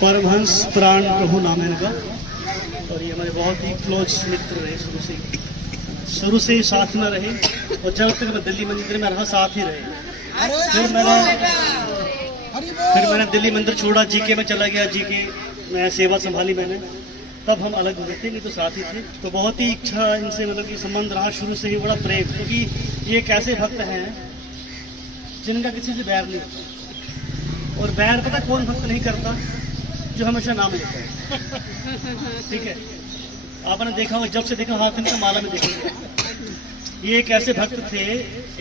परमहंस प्राण प्रभु नाम है इनका, और ये हमारे बहुत ही क्लोज मित्र रहे शुरू से ही साथ में रहे, और जब तक मैं दिल्ली मंदिर में रहा साथ ही रहे। फिर मैंने दिल्ली मंदिर छोड़ा, जीके में चला गया, जीके में सेवा संभाली मैंने, तब हम अलग हो गए थे, नहीं तो साथ ही थे। तो बहुत ही इच्छा इनसे मतलब कि संबंध रहा शुरू से ही, बड़ा प्रेम, क्योंकि ये एक ऐसे भक्त हैं जिनका किसी से बैर नहीं होता। और बैर पता कौन भक्त नहीं करता? जो हमेशा नाम लेता है। ठीक है, आपने देखा होगा, जब से देखा हाथ इनका माला में देखेंगे। ये एक ऐसे भक्त थे,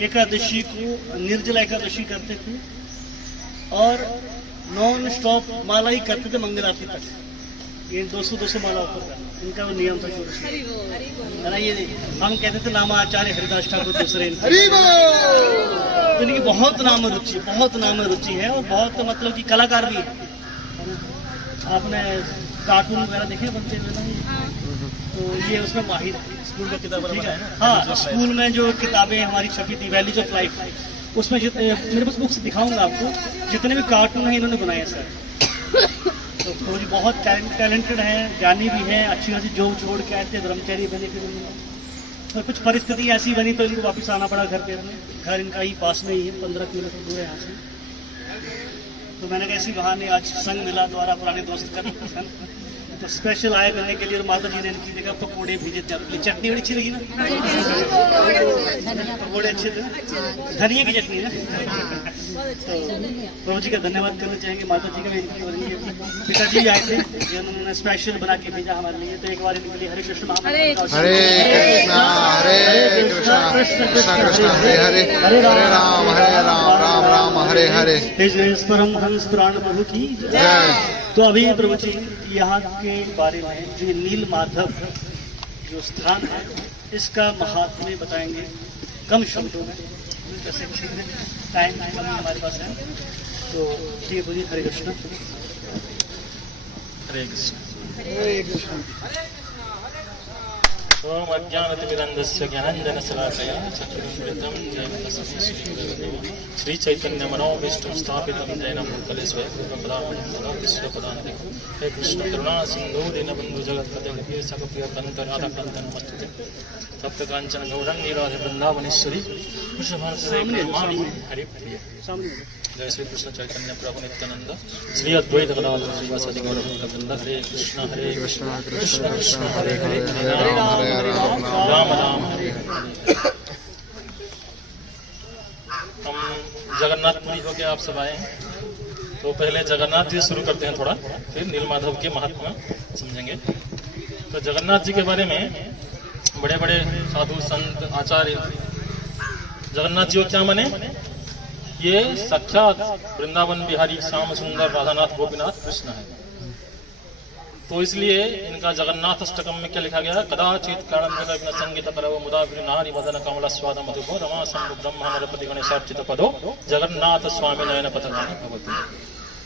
एकादशी को निर्जला एकादशी करते थे और नॉन स्टॉप माला ही करते थे मंगल आरती तक। ये 200 माला ऊपर का इनका वो नियम था शुरू से, है ना। ये हम कहते थे नाम आचार्य हरिदास ठाकुर दूसरे, तो इनकी बहुत नाम रुचि है, और बहुत मतलब कि कलाकार भी है। आपने कार्टून वगैरह देखे बनते हुए ना, तो ये उसमें माहिर है। स्कूल का किताब है, हाँ, स्कूल में जो किताबें हमारी छपी थी वैल्यूज ऑफ लाइफ, उसमें मेरे पास बुक्स दिखाऊंगा आपको, जितने भी कार्टून हैं इन्होंने बनाए सर। तो जी बहुत टैलेंटेड हैं, ज्ञानी भी हैं, अच्छी खासी जो छोड़ के आए थे, ब्रह्मचारी बने फिर तो कुछ परिस्थिति ऐसी बनी तो इनको वापस आना पड़ा घर पे। अपने घर इनका ही पास में ही है, 15 किलोमीटर दूर है यहाँ से। तो मैंने कैसी बहाने आज संग मिला, द्वारा पुराने दोस्त का, तो स्पेशल आया करने के लिए। और माता जी ने इनकी जगह पकौड़े भेजे थे अपनी, चटनी बड़ी अच्छी लगी ना, पकौड़े अच्छे थे, धनिया की चटनी है। तो प्रभु जी का धन्यवाद करना चाहेंगे, माता जी का भी, इनकी पिताजी भी आए थे जिन्होंने स्पेशल बना के भेजा हमारे लिए। तो एक बार इनके लिए हरे कृष्ण हरे कृष्ण हरे राम राम राम हरे हरे। परमहंस प्राण प्रभु की जय। तो अभी प्रभु जी यहाँ के बारे में जो नील माधव जो स्थान है, इसका महात्म्य बताएंगे कम शब्दों में, जैसे टाइम हमारे पास है। तो ठीक है बोलिए, हरे कृष्ण। हरे कृष्ण हरे कृष्ण। ओम अज्ञानतिमिरन्धस्य ज्ञानाञ्जनशलाकया चक्षुरुन्मिलितं येन तस्मै श्रीगुरवे श्री चैतन्य मनोभीष्टं स्थापितं येन भूतले स्वयं पदामि विश्वपदान्तिकं। हे कृष्ण करुणा सिन्धु दीनबन्धु जगत्पते सकलप्रियकन्त राधाकान्त नमस्ते। सप्तकाञ्चन गौरङ्गी राधे वृन्दावनेश्वरी वृषभानुसुते नमामि हरिप्रिये। जय श्री कृष्ण चैतन्य प्रभु नित्यानंद श्री अद्वैत गदाधर श्रीवासादि गौर भक्तवृंद। हरे कृष्ण कृष्ण कृष्ण हरे हरे, हरे राम राम राम हरे हरे। हम जगन्नाथपुरी होके आप सब आए हैं, तो पहले जगन्नाथ जी शुरू करते हैं थोड़ा, फिर नीलमाधव के महात्मा समझेंगे। तो जगन्नाथ जी के बारे में बड़े बड़े साधु संत आचार्य जगन्नाथ जी को क्या माने? ये साक्षात वृंदावन बिहारी श्याम सुंदर राधानाथ गोपीनाथ कृष्ण है। तो इसलिए इनका जगन्नाथ अष्टकम में क्या लिखा गया है? कदाचित कारणं संगीत करव मुदा नारी मदन कमल स्वाद मधुभो रमा शंभु ब्रह्म नरपति गणेशार्चित पदो जगन्नाथ स्वामी नयन पथगामी भवति।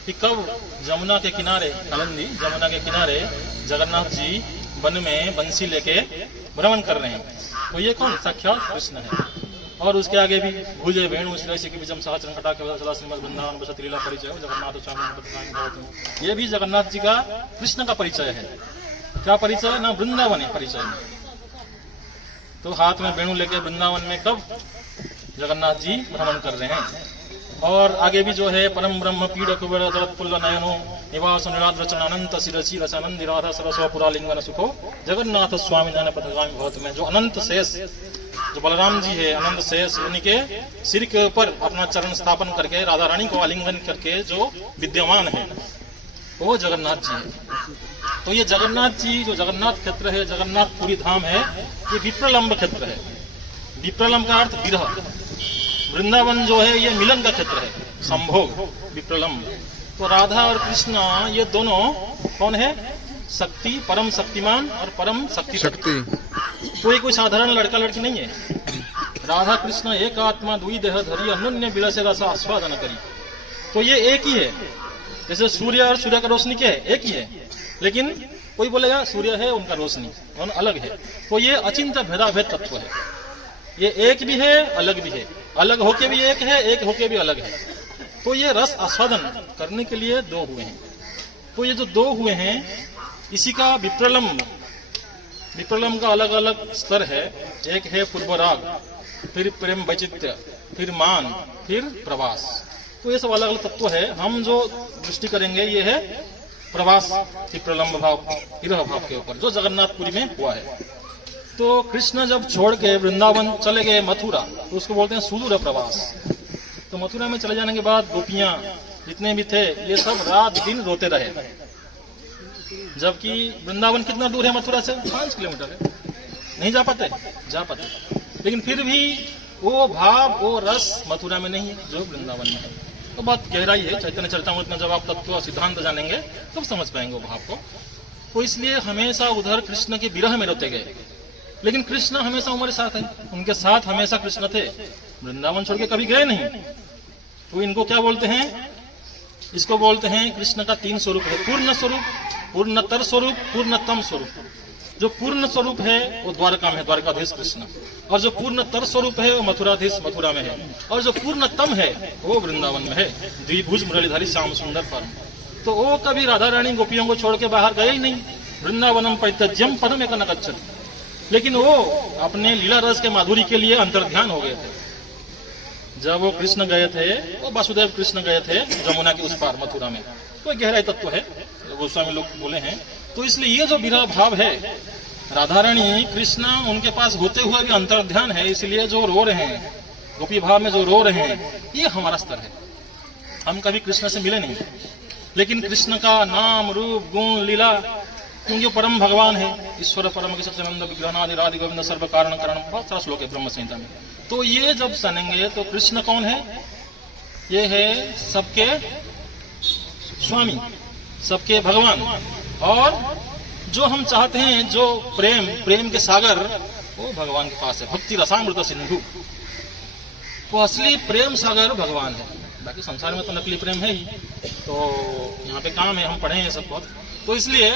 कि कब जमुना के किनारे, कालिंदी जमुना के किनारे जगन्नाथ जी वन में बंसी लेके भ्रमण कर रहे हैं। तो ये कौन? साक्षात कृष्ण है। और उसके आगे भी भूजे वेणु श्रेष्ठ की विजम सहस्रम कटा के सदा श्रीमद वृंदावन बसत लीला परिचय जगन्नाथ स्वामी। ये भी जगन्नाथ जी का कृष्ण का परिचय है। क्या परिचय? ना वृंदावन है परिचय में। तो हाथ में वेणु लेके वृंदावन में कब जगन्नाथ जी भ्रमण कर रहे हैं। और आगे भी जो है परम ब्रह्म पीड़ कुबेर जगत्पुल्ल नयनो निवास निराद रचन अनंत शिरसी रसानंद राधा सरस्व पुरालिंगन सुखो जगन्नाथ स्वामी नयन पथगामी भवत में जो अनंत शेष जो बलराम जी है, अनंत शेष, उनके सिर के ऊपर अपना चरण स्थापन करके राधा रानी को आलिंगन करके जो विद्यमान है वो जगन्नाथ जी है। तो ये जगन्नाथ जी जो जगन्नाथ क्षेत्र है, जगन्नाथपुरी धाम है, ये विप्रलंब क्षेत्र है। विप्रलंब का अर्थ विरह। वृंदावन जो है ये मिलन का क्षेत्र है, संभोग विप्रलंब। तो राधा और कृष्ण ये दोनों कौन है? शक्ति, परम शक्तिमान और परम शक्ति। तो ये कोई साधारण लड़का लड़की नहीं है। राधा कृष्ण एक आत्मा दुई देह धरी अन्योन्य विलसे रस आस्वादन करी। तो ये एक ही है। जैसे सूर्य और सूर्य का रोशनी क्या है? एक ही है। लेकिन कोई बोलेगा सूर्य है उनका रोशनी, दोनों अलग है। तो ये अचिंत भेदाभेद तत्व है। ये एक भी है, अलग भी है, अलग होके भी एक है, एक होके भी अलग है। तो ये रस आस्वादन करने के लिए दो हुए हैं। तो ये जो दो हुए हैं, इसी का विप्रलम्ब का अलग अलग स्तर है। एक है पूर्वराग, फिर प्रेम वैचित्र्य, फिर मान, फिर प्रवास। तो ये सब अलग अलग तत्व है। हम जो दृष्टि करेंगे ये है प्रवास विप्रलम्ब भाव, विरह भाव के ऊपर, जो जगन्नाथपुरी में हुआ है। तो कृष्ण जब छोड़ के वृंदावन चले गए मथुरा, तो उसको बोलते हैं सुदूर प्रवास। तो मथुरा में चले जाने के बाद गोपियां जितने भी थे ये सब रात दिन रोते रहे, जबकि वृंदावन कितना दूर है मथुरा से? 5 किलोमीटर है। नहीं जा पाते? जा पाते, लेकिन फिर भी वो भाव, वो रस मथुरा में नहीं है जो वृंदावन में है। तो बात गहराई है। चैतन्य चरितामृत में जब आप तत्व सिद्धांत जानेंगे तब समझ पाएंगे वो भाव को। तो इसलिए हमेशा उधर कृष्ण के विरह में रोते गए, लेकिन कृष्ण हमेशा हमारे साथ है, उनके साथ हमेशा कृष्ण थे, वृंदावन छोड़ के कभी गए नहीं। तो इनको क्या बोलते हैं? इसको बोलते हैं कृष्ण का 3 स्वरूप है, पूर्ण स्वरूप, पूर्णतर स्वरूप, पूर्णतम स्वरूप। जो पूर्ण स्वरूप है वो द्वारका में है, द्वारकाधीश कृष्ण, और जो पूर्णतर स्वरूप है वो मथुराधीश मथुरा में है, और जो पूर्णतम है वो वृंदावन में है, द्विभुज मुरलीधारी श्याम सुंदर परम। तो वो कभी राधा रानी गोपियों को छोड़ के बाहर गए ही नहीं। वृंदावनम परित्यज्यम पदम एक न गच्छति, लेकिन वो अपने लीला रस के माधुरी के लिए अंतर्ध्यान हो गए थे। जब वो कृष्ण गए थे, वो वासुदेव कृष्ण गए थे जमुना के उस पार मथुरा में। तो गहराई तत्व है, गोस्वामी लोग बोले हैं। तो इसलिए ये जो विरह भाव है, राधा रानी कृष्ण उनके पास होते हुए भी अंतर्ध्यान है, इसलिए जो रो रहे हैं गोपी भाव में, जो रो रहे हैं, ये हमारा स्तर है। हम कभी कृष्ण से मिले नहीं, लेकिन कृष्ण का नाम, रूप, गुण, लीला, क्योंकि परम भगवान है, ईश्वर परम के सच्चिदानंद विग्रहनादि राधि गोविंद सर्व कारण कारण, बहुत सारा श्लोक है ब्रह्म संहिता में। तो ये जब सुनेंगे तो कृष्ण कौन है? ये है सबके स्वामी, सबके भगवान, और जो हम चाहते हैं, जो प्रेम के सागर, वो भगवान के पास है। भक्ति रसामृत सिंधु, वो असली प्रेम सागर भगवान है। बाकी संसार में तो नकली प्रेम है ही। तो यहाँ पे काम है, हम पढ़े हैं सब बहुत। तो इसलिए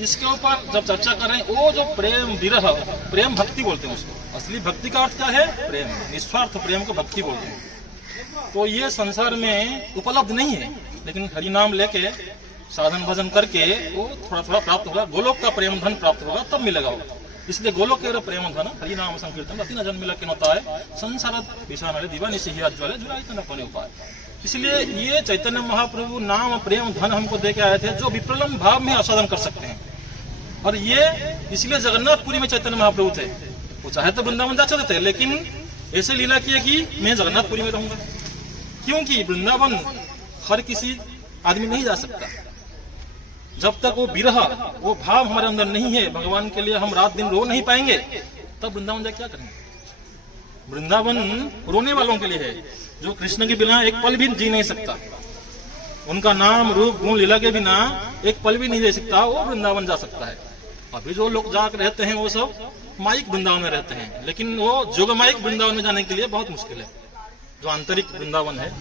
इसके ऊपर जब चर्चा कर रहे हैं, वो जो प्रेम विरह, प्रेम भक्ति बोलते हैं उसको। असली भक्ति का अर्थ क्या है? प्रेम, निस्वार्थ प्रेम को भक्ति बोलते हैं। तो ये संसार में उपलब्ध नहीं है, लेकिन हरि नाम लेके साधन भजन करके वो थोड़ा थोड़ा प्राप्त होगा। गोलोक का प्रेम धन प्राप्त होगा तब मिलेगा वो। इसलिए गोलोक के प्रेम धन हरि नाम संकीर्तन अति न जन्म मिला होता है, संसार विषाण दीवानी से ही अज्वल जुलाई तो न कोने उपाय। इसलिए ये चैतन्य महाप्रभु नाम प्रेम धन हमको दे के आए थे, जो विप्रलम्ब भाव में आस्वादन कर सकते हैं। और ये इसलिए जगन्नाथपुरी में चैतन्य महाप्रभु थे। वो चाहे तो वृंदावन जा सकते थे, लेकिन ऐसे लीला किए कि मैं जगन्नाथपुरी में रहूंगा, क्योंकि वृंदावन हर किसी आदमी नहीं जा सकता। जब तक वो विरह, वो भाव हमारे अंदर नहीं है, भगवान के लिए हम रात दिन रो नहीं पाएंगे, तब वृंदावन जाके क्या करेंगे? वृंदावन रोने वालों के लिए है, जो कृष्ण के बिना एक पल भी जी नहीं सकता, उनका नाम, रूप, गुण, लीला के बिना एक पल भी नहीं दे सकता, वो वृंदावन जा सकता है। अभी जो लोग जाकर रहते हैं वो सब माइक वृंदावन में रहते हैं, लेकिन वो जोगमाइक वृंदावन में जाने के लिए बहुत मुश्किल है। जो आंतरिक वृंदावन है,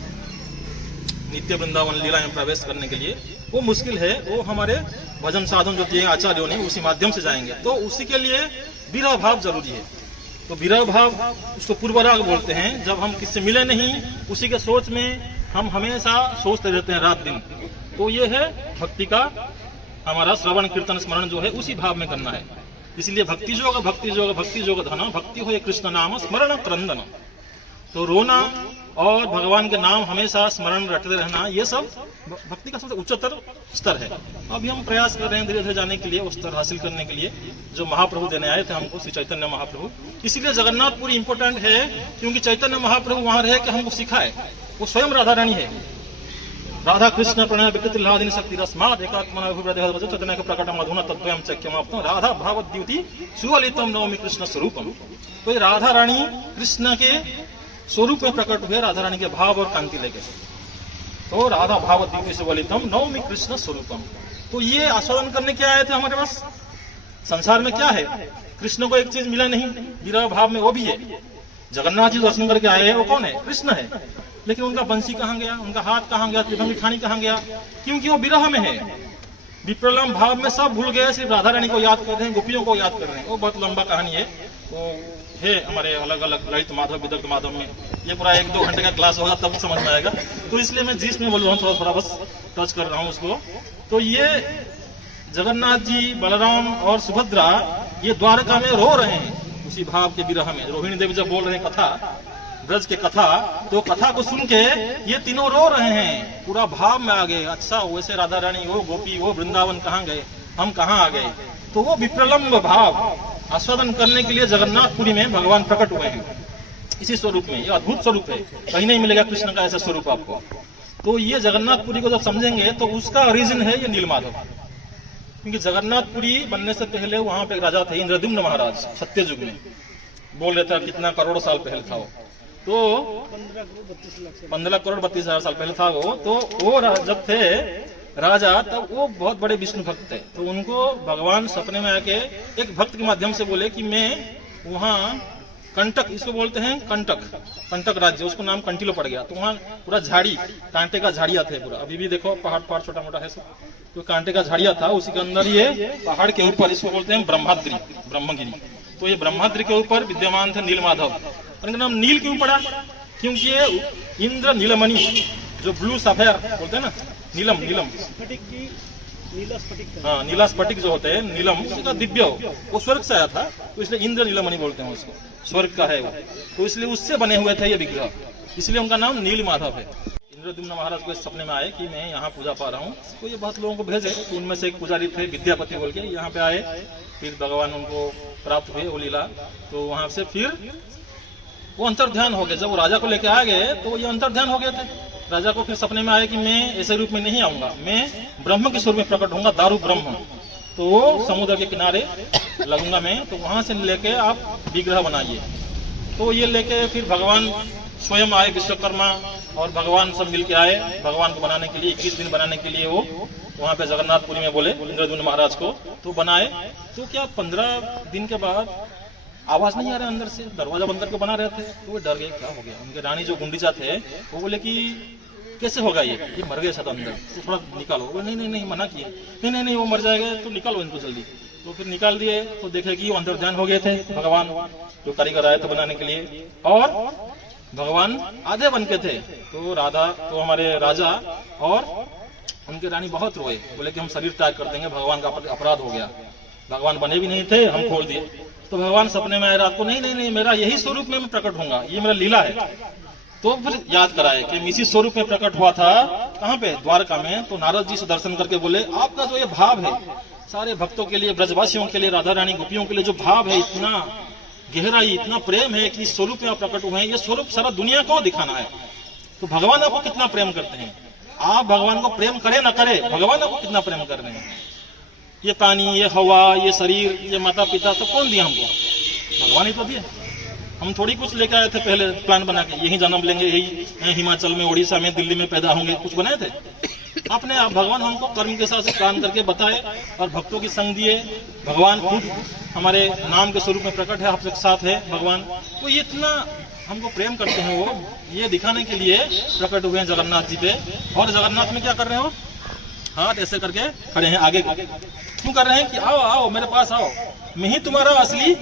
नित्य वृंदावन लीला में प्रवेश करने के लिए वो मुश्किल है। वो हमारे भजन साधन जो दिए आचार्यों ने, उसी माध्यम से जाएंगे। तो उसी के लिए विरह भाव जरूरी है। तो विरह भाव उसको पूर्वराग बोलते हैं। जब हम किससे मिले नहीं, उसी के सोच में हम हमेशा सोचते रहते हैं रात दिन। तो ये है भक्ति का हमारा श्रवण कीर्तन स्मरण जो है उसी भाव में करना है। इसलिए भक्ति जोग भक्ति जोग भक्ति जोग धन भक्ति हो कृष्ण नाम स्मरण क्रंदन। तो रोना और भगवान के नाम हमेशा स्मरण रटते रहना, ये सब भक्ति का सबसे उच्चतर स्तर है। अभी हम प्रयास कर रहे हैं धीरे धीरे जाने के लिए, उस स्तर हासिल करने के लिए जो महाप्रभु देने आए थे हमको, श्री चैतन्य महाप्रभु। इसलिए जगन्नाथपुरी इंपोर्टेंट है, क्योंकि चैतन्य महाप्रभु वहां रहे कि हमको सिखाए। वो स्वयं राधा रानी है। राधा कृष्ण प्रणय विकृति लादिनी शक्ति रस्माद एकात्मना चैतन्य के प्रकट मधुना तद्वयम चक्यमाप्तम राधा भावद्युति सुवलितम नवमी कृष्ण स्वरूपम। तो राधा रानी कृष्ण के स्वरूप में प्रकट हुए, राधा रानी के भाव और कांति लेके। तो राधा भावद्युति सुवलितम नवमी कृष्ण स्वरूपम। तो ये आस्वादन करने के आए थे हमारे पास। संसार में क्या है? कृष्ण को एक चीज मिला नहीं, विरह भाव में वो भी है। जगन्नाथ जी दर्शन करके आए हैं, वो कौन है? कृष्ण है। लेकिन उनका बंसी कहाँ गया, उनका हाथ कहाँ गया, त्रिभंगी ठानी कहाँ गया? क्योंकि वो विरह में है। विप्रलम्ब भाव में सब भूल गए, सिर्फ राधा रानी को याद कर रहे हैं, गोपियों को याद कर रहे हैं। वो बहुत लंबा कहानी है, वो है हमारे अलग अलग ललित माधव विदग्ध माधव में। ये पूरा 1-2 घंटे का क्लास होगा तब समझ में आएगा। तो इसलिए मैं जिस में बोल रहा हूँ थोड़ा थोड़ा बस टच कर रहा हूँ उसको, तो ये जगन्नाथ जी, बलराम और सुभद्रा ये द्वारका में रो रहे हैं उसी भाव के विरह में। रोहिणी देवी जब बोल रहे हैं कथा, ब्रज के कथा, तो कथा को सुन के ये तीनों रो रहे हैं, पूरा भाव में आ गए। अच्छा, वैसे राधा रानी वो गोपी वो वृंदावन कहाँ गए, हम कहाँ आ गए। तो वो विप्रलम्ब भाव आस्वादन करने के लिए जगन्नाथपुरी में भगवान प्रकट हुए हैं इसी स्वरूप में। ये अद्भुत स्वरूप है, कहीं नहीं मिलेगा कृष्ण का ऐसा स्वरूप आपको। तो ये जगन्नाथपुरी को जब समझेंगे तो उसका रीजन है ये नीलमाधव। क्योंकि जगन्नाथपुरी बनने से पहले वहां पे एक राजा थे इंद्रद्युम्न महाराज, सत्य युग में। बोल रहे थे कितना करोड़ साल पहले था वो, तो 15 करोड़ 32 हजार साल पहले था वो। तो वो जब थे राजा, तब वो बहुत बड़े विष्णु भक्त थे। तो उनको भगवान सपने में आके एक भक्त के माध्यम से बोले कि मैं वहाँ कंटक, इसको बोलते हैं कंटक राज्य, उसको नाम कंटिलो पड़ गया। तो वहाँ पूरा झाड़ी, कांटे का झाड़िया थे पूरा। अभी भी देखो पहाड़ छोटा मोटा है सब, तो कांटे का झाड़िया था, उसी के अंदर ये पहाड़ के ऊपर, इसको बोलते हैं ब्रह्माद्रि, ब्रह्मगिरी। तो ये ब्रह्माद्रि के ऊपर विद्यमान थे नीलमाधव। और इनका नाम नील क्यों पड़ा? क्योंकि ये इंद्र नीलमणि, जो ब्लू सफेयर बोलते हैं ना, नीलम हाँ, नीला स्फटिक जो होते हैं नीलम, उसी का दिव्य हो, वो स्वर्ग से आया था, तो इसलिए इंद्र नीलमणि बोलते हैं उसको, स्वर्ग का है वो। तो इसलिए उससे बने हुए थे ये विग्रह, इसलिए उनका नाम नील माधव है। इंद्रद्युम्न महाराज को इस सपने में आए कि मैं यहाँ पूजा पा रहा हूँ, तो ये बहुत लोगों को भेजे। तो उनमें से एक पुजारी थे विद्यापति बोल के, यहाँ पे आए, फिर भगवान उनको प्राप्त हुए वो लीला। तो वहां से फिर वो अंतर्ध्यान हो गए। जब वो राजा को लेके आ गए तो ये अंतर्ध्यान हो गए थे। राजा को फिर सपने में आया कि मैं ऐसे रूप में नहीं आऊंगा, मैं ब्रह्म के स्वरूप में प्रकट होऊंगा, दारू ब्रह्म। तो वो समुद्र के किनारे लगूंगा मैं, तो वहां से लेके आप विग्रह बनाइए। तो ये लेके फिर भगवान स्वयं आए, विश्वकर्मा और भगवान सब मिलके आए भगवान को बनाने के लिए। 21 दिन बनाने के लिए वो वहां पे जगन्नाथपुरी में बोले इंद्रद्युम्न महाराज को, तो बनाए। तो क्या 15 दिन के बाद आवाज नहीं आ रहा अंदर से, दरवाजा बंद करके बना रहे थे। तो वो डर गए, क्या हो गया। उनके रानी जो गुंडीचा थे वो बोले कि कैसे होगा ये मर गया शायद अंदर, तो थोड़ा निकालो। वो नहीं मना किए, नहीं वो मर जाएगा, तो निकालो इनको जल्दी। तो फिर निकाल दिए, तो देखे कि वो अंतर्ध्यान हो गए थे भगवान, जो कारीगर आए थे बनाने के लिए। और भगवान आधे बन के थे। तो हमारे राजा और उनके रानी बहुत रोए, बोले कि हम शरीर त्याग कर देंगे, भगवान का अपराध हो गया। भगवान बने भी नहीं थे, हम खोल दिए। तो भगवान सपने में आए रात को, नहीं मेरा यही स्वरूप में मैं प्रकट होऊंगा, ये मेरा लीला है। तो फिर याद कराए कि इसी स्वरूप में प्रकट हुआ था, कहाँ पे, द्वारका में। तो नारद जी से दर्शन करके बोले, आपका जो ये भाव है सारे भक्तों के लिए, ब्रजवासियों के लिए, राधा रानी गोपियों के लिए जो भाव है, इतना गहराई, इतना प्रेम है कि इस स्वरूप में आप प्रकट हुए हैं। ये स्वरूप सारा दुनिया को दिखाना है। तो भगवान आपको कितना प्रेम करते हैं, आप भगवान को प्रेम करे ना करे, भगवान आपको कितना प्रेम कर रहे हैं। ये पानी, ये हवा, ये शरीर, ये माता पिता सब कौन दिया हमको? भगवान ही तो दिए। हम थोड़ी कुछ लेकर आए थे पहले प्लान बना के, यही जन्म लेंगे, यही हिमाचल में, उड़ीसा में, दिल्ली में पैदा होंगे, कुछ बनाए थे अपने आप। भगवान हमको कर्म के साथ प्लान करके बताए और भक्तों की संग दिए। भगवान खुद हमारे नाम के स्वरूप में प्रकट है, आपके साथ है भगवान। तो ये इतना हमको प्रेम करते हैं, वो ये दिखाने के लिए प्रकट हुए हैं जगन्नाथ जी पे। और जगन्नाथ में क्या कर रहे हो, हाथ ऐसे करके खड़े हैं आगे। क्यों कर रहे हैं कि आओ मेरे पास आओ, मैं ही तुम्हारा असली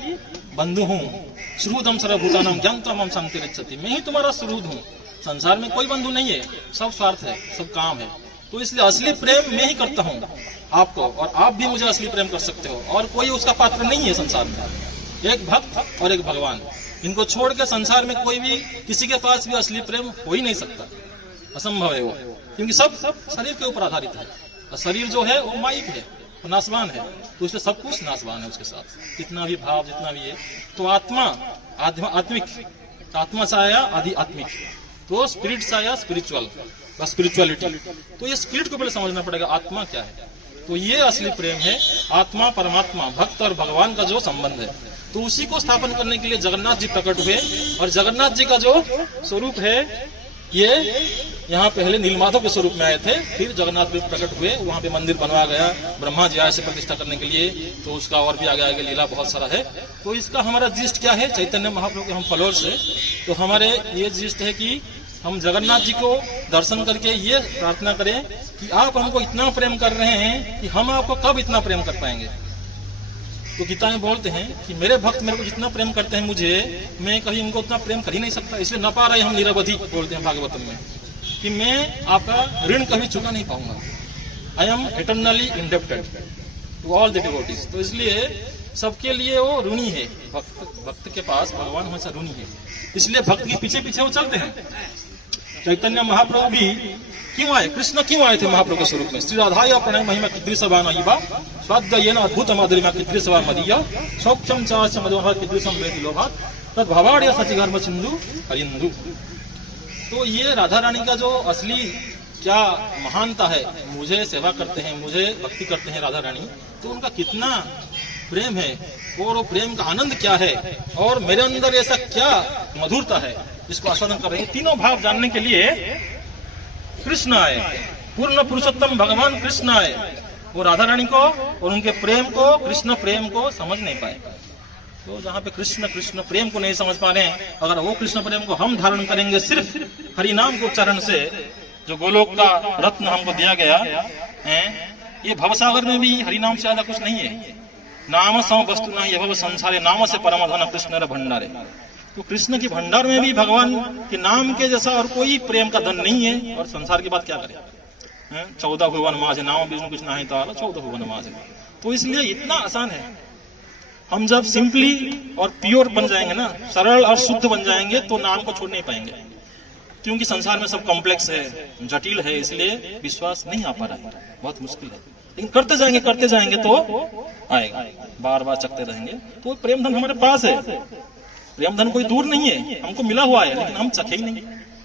बंधु हूँ। श्रुदम सर्वभूतानां ज्ञानतम हम संतिरिच्छति, मैं ही तुम्हारा श्रुद हूँ। संसार में कोई बंधु नहीं है, सब स्वार्थ है, सब काम है। तो इसलिए असली प्रेम मैं ही करता हूँ आपको, और आप भी मुझे असली प्रेम कर सकते हो। और कोई उसका पात्र नहीं है संसार में, एक भक्त और एक भगवान। इनको छोड़ के संसार में कोई भी, किसी के पास भी असली प्रेम हो ही नहीं सकता, असंभव है वो। क्योंकि सब शरीर के ऊपर आधारित है, और शरीर जो है वो माइक है, नाशवान है। तो इसलिए सब कुछ नाशवान है उसके साथ, कितना भी भाव, जितना भी है। तो आत्मा आत्मिक, आत्मा से आया आध्यात्मिक, तो स्पिरिट से आया स्पिरिचुअल, स्पिरिचुअलिटी। तो ये स्पिरिट को पहले समझना पड़ेगा, आत्मा क्या है। तो ये असली प्रेम है, आत्मा परमात्मा, भक्त और भगवान का जो संबंध है। तो उसी को स्थापन करने के लिए जगन्नाथ जी प्रकट हुए। और जगन्नाथ जी का जो स्वरूप है, ये यहाँ पहले नीलमाधव के स्वरूप में आए थे, फिर जगन्नाथ में प्रकट हुए। वहाँ पे मंदिर बनवाया गया, ब्रह्मा जी आए से प्रतिष्ठा करने के लिए। तो उसका और भी आगे आगे लीला बहुत सारा है। तो इसका हमारा जिस्ट क्या है, चैतन्य महाप्रभु के हम फॉलोअर से, तो हमारे ये जिस्ट है कि हम जगन्नाथ जी को दर्शन करके ये प्रार्थना करें कि आप हमको इतना प्रेम कर रहे हैं कि हम आपको कब इतना प्रेम कर पाएंगे। तो गीता में बोलते हैं कि मेरे भक्त मेरे को जितना प्रेम करते हैं मुझे, मैं कभी उनको उतना प्रेम कर ही नहीं सकता। इसलिए न पा रहे हम निरवधि बोलते हैं भागवतम में, कि मैं आपका ऋण कभी चुका नहीं पाऊंगा। I am eternally indebted to all the devotees. तो इसलिए सबके लिए वो ऋणी है, भक्त के पास भगवान हमेशा ऋणी है, इसलिए भक्त के पीछे पीछे वो चलते हैं। चैतन्य महाप्रभु भी क्यों आए, कृष्ण क्यों आए थे महाप्रभु के स्वरूप में? श्री राधाया प्रणय महिमा कीदृशवा नयिवा स्वाद्ययेन अद्भुत माधुर्यमा कीदृशवा मदीय सौख्यम चास्य मधुमः कीदृशम वेति लोभात् तद भवाड्य सचिगर्भ सिंधु हरिंदु। तो ये राधा रानी का जो असली क्या महानता है, मुझे सेवा करते हैं, मुझे भक्ति करते हैं राधा रानी, तो उनका कितना प्रेम है और वो प्रेम का आनंद क्या है और मेरे अंदर ऐसा क्या मधुरता है, इसको आस्वादन कर रहे हैं। तीनों भाव जानने के लिए कृष्ण आए, पूर्ण पुरुषोत्तम भगवान कृष्ण आए। वो राधा रानी को और उनके प्रेम को, कृष्ण प्रेम को समझ नहीं पाए। तो जहाँ पे कृष्ण कृष्ण प्रेम को नहीं समझ पा रहे हैं, अगर वो कृष्ण प्रेम को हम धारण करेंगे सिर्फ हरि नाम के उच्चारण से, जो गोलोक का रत्न हमको दिया गया है, ये भवसागर में भी हरि नाम से ज्यादा कुछ नहीं है। नाम सम वस्तु ना यह संसारे नाम से परम धन कृष्ण भंडारे। तो कृष्ण के भंडार में भी भगवान के नाम के जैसा और कोई प्रेम का धन नहीं है, और संसार की बात क्या करें। 14 भुवन माज नाम विष्णु कृष्ण है 14 भुवन माज। तो इसलिए इतना आसान है, हम जब सिंपली और प्योर बन जाएंगे ना, सरल और शुद्ध बन जाएंगे, तो नाम को छोड़ नहीं पाएंगे। क्योंकि संसार में सब कॉम्प्लेक्स है, जटिल है, इसलिए विश्वास नहीं आ पा रहा है, बहुत मुश्किल है। लेकिन करते जाएंगे तो आएगा, बार बार चखते रहेंगे। तो प्रेम धन हमारे पास है, प्रेम धन कोई दूर नहीं है, हमको मिला हुआ है, लेकिन हम चखे ही नहीं।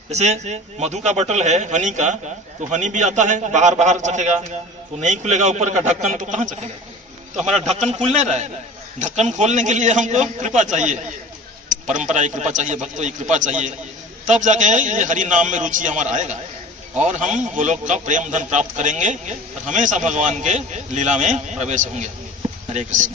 जैसे मधु का बटल है हनी का, तो हनी भी आता है, बाहर बाहर चखेगा तो नहीं खुलेगा ऊपर का ढक्कन, तो कहाँ चखेगा। तो हमारा ढक्कन खुल नहीं रहा है। ढक्कन खोलने के लिए हमको कृपा चाहिए, परंपरा की कृपा चाहिए, भक्तों की कृपा चाहिए, तब जाके ये हरि नाम में रुचि हमारा आएगा और हम गोलोक का प्रेम धन प्राप्त करेंगे और हमेशा भगवान के लीला में प्रवेश होंगे। हरे कृष्ण।